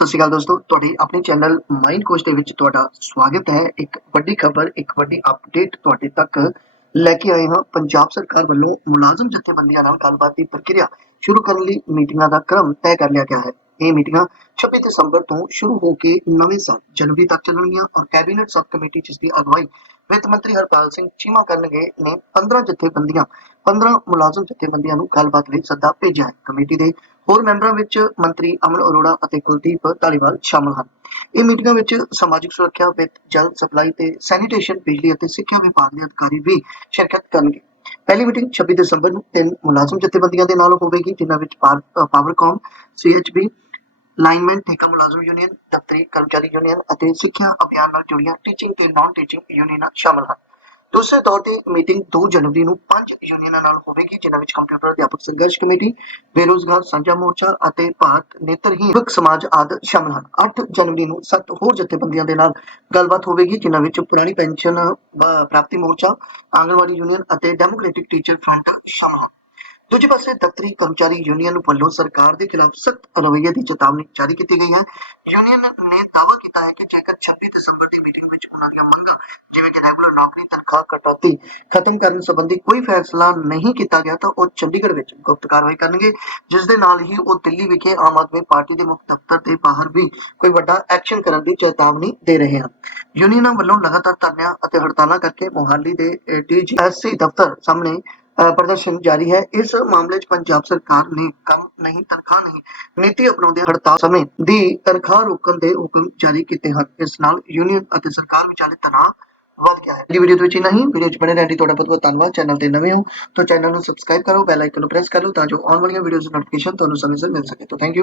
ਸਤਿ ਸ਼੍ਰੀ ਅਕਾਲ ਦੋਸਤੋ, ਤੁਹਾਡੀ ਆਪਣੇ ਚੈਨਲ ਮਾਈਂਡ ਕੋਚ ਦੇ ਵਿੱਚ ਤੁਹਾਡਾ ਸਵਾਗਤ ਹੈ। ਇੱਕ ਵੱਡੀ ਖਬਰ, ਇੱਕ ਵੱਡੀ ਅਪਡੇਟ ਤੁਹਾਡੇ ਤੱਕ ਲੈ ਕੇ ਆਏ ਹਾਂ। ਪੰਜਾਬ ਸਰਕਾਰ ਵੱਲੋਂ ਮੁਲਾਜ਼ਮ ਜਥੇਬੰਦੀਆਂ ਨਾਲ ਗੱਲਬਾਤ ਦੀ ਪ੍ਰਕਿਰਿਆ ਸ਼ੁਰੂ ਕਰਨ ਲਈ ਮੀਟਿੰਗਾਂ ਦਾ ਕ੍ਰਮ ਤੈਅ ਕਰ ਲਿਆ ਗਿਆ ਹੈ। ਇਹ ਮੀਟਿੰਗਾਂ 26 ਦਸੰਬਰ ਤੋਂ ਸ਼ੁਰੂ ਹੋ ਕੇ ਨਵੇਂ ਸਾਲ, ਜਨਵਰੀ ਤੱਕ ਚੱਲਣਗੀਆਂ ਔਰ ਕੈਬਨਿਟ ਸਬ ਕਮੇਟੀ ਜਿਸ ਦੀ ਅਗਵਾਈ ਵਿੱਤ ਮੰਤਰੀ ਹਰਪਾਲ ਸਿੰਘ ਚੀਮਾ ਕਰਨਗੇ ਨੇ 15 ਜਥੇਬੰਦੀਆਂ 15 ਮੁਲਾਜ਼ਮ ਜਥੇਬੰਦੀਆਂ ਨੂੰ ਗੱਲਬਾਤ ਲਈ ਸੱਦਾ ਭੇਜਿਆ ਹੈ। ਕਮੇਟੀ ਦੇ ਹੋਰ ਮੈਂਬਰਾਂ ਵਿੱਚ ਮੰਤਰੀ ਅਮਨ ਅਰੋੜਾ ਅਤੇ ਕੁਲਦੀਪ ਧਾਲੀਵਾਲ ਸ਼ਾਮਲ ਹਨ। ਇਹ ਮੀਟਿੰਗਾਂ ਵਿੱਚ ਸਮਾਜਿਕ ਸੁਰੱਖਿਆ ਵਿੱਤ ਜਲ ਸਪਲਾਈ ਤੇ ਸੈਨੀਟੇਸ਼ਨ ਬਿਜਲੀ ਅਤੇ ਸਿੱਖਿਆ ਵਿਭਾਗ ਦੇ ਅਧਿਕਾਰੀ ਵੀ ਸ਼ਿਰਕਤ ਕਰਨਗੇ। ਪਹਿਲੀ ਮੀਟਿੰਗ 26 ਦਸੰਬਰ ਨੂੰ ਤਿੰਨ ਮੁਲਾਜ਼ਮ ਜਥੇਬੰਦੀਆਂ ਦੇ ਨਾਲ ਹੋਵੇਗੀ ਜਿਨ੍ਹਾਂ ਵਿੱਚ ਪਾਵਰ- ਅ, ਪਾਵਰਕਾਮ ਸੀਐਚਬੀ ਲਾਈਨਮੈਨ ਠੇਕਾ ਮੁਲਾਜ਼ਮ ਯੂਨੀਅਨ ਦਫ਼ਤਰੀ ਕਰਮਚਾਰੀ ਯੂਨੀਅਨ ਅਤੇ ਸਿੱਖਿਆ ਅਭਿਆਨ ਨਾਲ ਜੁੜੀਆਂ ਟੀਚਿੰਗ ਤੇ ਨਾਨ ਟੀਚਿੰਗ ਯੂਨੀਅਨਾਂ ਸ਼ਾਮਲ ਹਨ। ਦੂਸਰੇ ਤੌਰ ਤੇ ਮੀਟਿੰਗ 2 ਜਨਵਰੀ ਨੂੰ ਪੰਜ ਯੂਨੀਅਨਾਂ ਨਾਲ ਹੋਵੇਗੀ, ਜਿਨ੍ਹਾਂ ਵਿੱਚ ਕੰਪਿਊਟਰ ਅਧਿਆਪਕ ਸੰਘਰਸ਼ ਕਮੇਟੀ, ਬੇਰੋਜ਼ਗਾਰ ਸਾਂਝਾ ਮੋਰਚਾ ਅਤੇ ਭਾਰਤ ਨੇਤਰਹੀਣ ਵਿਕ ਸਮਾਜ ਆਦਿ ਸ਼ਾਮਲ ਹਨ। 8 ਜਨਵਰੀ ਨੂੰ ਸੱਤ ਹੋਰ ਜਥੇਬੰਦੀਆਂ ਦੇ ਨਾਲ ਗੱਲਬਾਤ ਹੋਵੇਗੀ, ਜਿਨ੍ਹਾਂ ਵਿੱਚ ਪੁਰਾਣੀ ਪੈਨਸ਼ਨ ਪ੍ਰਾਪਤੀ ਮੋਰਚਾ ਆਂਗਣਵਾੜੀ ਯੂਨੀਅਨ ਅਤੇ ਡੈਮੋਕ੍ਰੈਟਿਕ ਟੀਚਰ ਫਰੰਟ ਸ਼ਾਮਲ ਹਨ। ਦੂਜੇ ਪਾਸੇ ਦਫ਼ਤਰੀ ਕਰਮਚਾਰੀ ਯੂਨੀਅਨ ਵੱਲੋਂ ਸਰਕਾਰ ਦੇ ਖਿਲਾਫ ਸਖਤ ਰਵੱਈਏ ਦੀ ਚੇਤਾਵਨੀ ਜਾਰੀ ਕੀਤੀ ਗਈ ਹੈ। ਯੂਨੀਅਨ ਨੇ ਦਾਅਵਾ ਕੀਤਾ ਹੈ ਕਿ ਜੇਕਰ 26 ਦਸੰਬਰ ਦੀ ਮੀਟਿੰਗ ਵਿੱਚ ਉਹਨਾਂ ਦੀਆਂ ਮੰਗਾਂ, ਜਿਵੇਂ ਕਿ ਰੈਗੂਲਰ ਨੌਕਰੀ, ਤਨਖਾਹ ਕਟੌਤੀ ਖਤਮ ਕਰਨ ਸੰਬੰਧੀ ਕੋਈ ਫੈਸਲਾ ਨਹੀਂ ਕੀਤਾ ਗਿਆ, ਤਾਂ ਉਹ ਚੰਡੀਗੜ੍ਹ ਵਿੱਚ ਗੁਪਤ ਕਾਰਵਾਈ ਕਰਨਗੇ। ਜਿਸ ਦੇ ਨਾਲ ਹੀ ਉਹ ਦਿੱਲੀ ਵਿਖੇ ਆਮ ਆਦਮੀ ਪਾਰਟੀ ਦੇ ਮੁੱਖ ਦਫ਼ਤਰ ਦੇ ਬਾਹਰ ਵੀ ਕੋਈ ਵੱਡਾ ਐਕਸ਼ਨ ਕਰਨ ਦੀ ਚੇਤਾਵਨੀ ਦੇ ਰਹੇ ਹਨ। ਯੂਨੀਅਨਾਂ ਵੱਲੋਂ ਲਗਾਤਾਰ ਧਰਨਿਆਂ ਅਤੇ ਹੜਤਾਲਾਂ ਕਰਕੇ ਮੋਹਾਲੀ ਦੇ ਡੀਜੀਐਸਸੀ ਦਫ਼ਤਰ ਸਾਹਮਣੇ ਪ੍ਰਦਰਸ਼ਨ ਜਾਰੀ ਹੈ। ਇਸ ਮਾਮਲੇ 'ਚ ਪੰਜਾਬ ਸਰਕਾਰ ਨੇ ਕੰਮ ਨਹੀਂ, ਤਨਖਾਹ ਨਹੀਂ, ਨੀਤੀ ਅਪਣਾਉਂਦੇ ਹੜਤਾਲ ਸਮੇਂ ਦੀ ਤਨਖਾਹ ਰੋਕਣ ਦੇ ਹੁਕਮ ਜਾਰੀ ਕੀਤੇ ਹਨ। ਇਸ ਨਾਲ ਯੂਨੀਅਨ ਅਤੇ ਸਰਕਾਰ ਵਿਚਾਲੇ ਤਣਾਅ ਵੱਧ ਗਿਆ ਹੈ। ਇਹ ਵੀਡੀਓ ਦੇ ਵਿੱਚ ਨਹੀਂ ਵੀਡੀਓ 'ਚ ਬਣੇ ਰਹਿਣ ਲਈ ਤੁਹਾਡਾ ਬਹੁਤ ਬਹੁਤ ਧੰਨਵਾਦ। ਚੈਨਲ ਤੇ ਨਵੇਂ ਹੋ ਤਾਂ ਚੈਨਲ ਨੂੰ ਸਬਸਕ੍ਰਾਈਬ ਕਰੋ ਬੈਲ ਆਈਕਨ ਨੂੰ ਪ੍ਰੈਸ ਕਰ ਲਓ ਤਾਂ ਜੋ ਆਉਣ ਵਾਲੀਆਂ ਵੀਡੀਓਜ਼ ਦੀ ਨੋਟੀਫਿਕੇਸ਼ਨ ਤੁਹਾਨੂੰ ਸਮੇਂ ਸਿਰ ਮਿਲ ਸਕੇ। ਤਾਂ ਥੈਂਕ ਯੂ